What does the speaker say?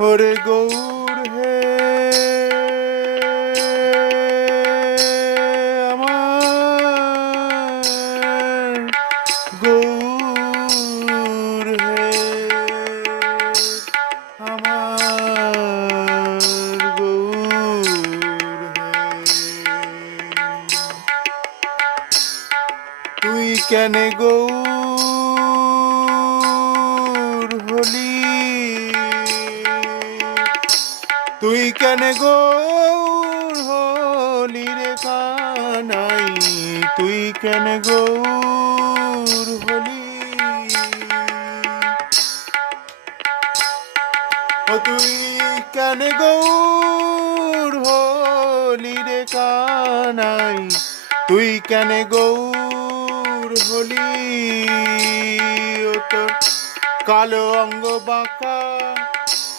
ওরে গৌর হে আমার গৌর হে আমার গৌর হে তুই কেন গৌর হলি তুই কেন গৌর হলি রে কানাই তুই কেন গৌর হলি ও তুই কেন গৌর হলি রে কানাই তুই কেন গৌর হলি ও তোর কালো অঙ্গ বাঁকা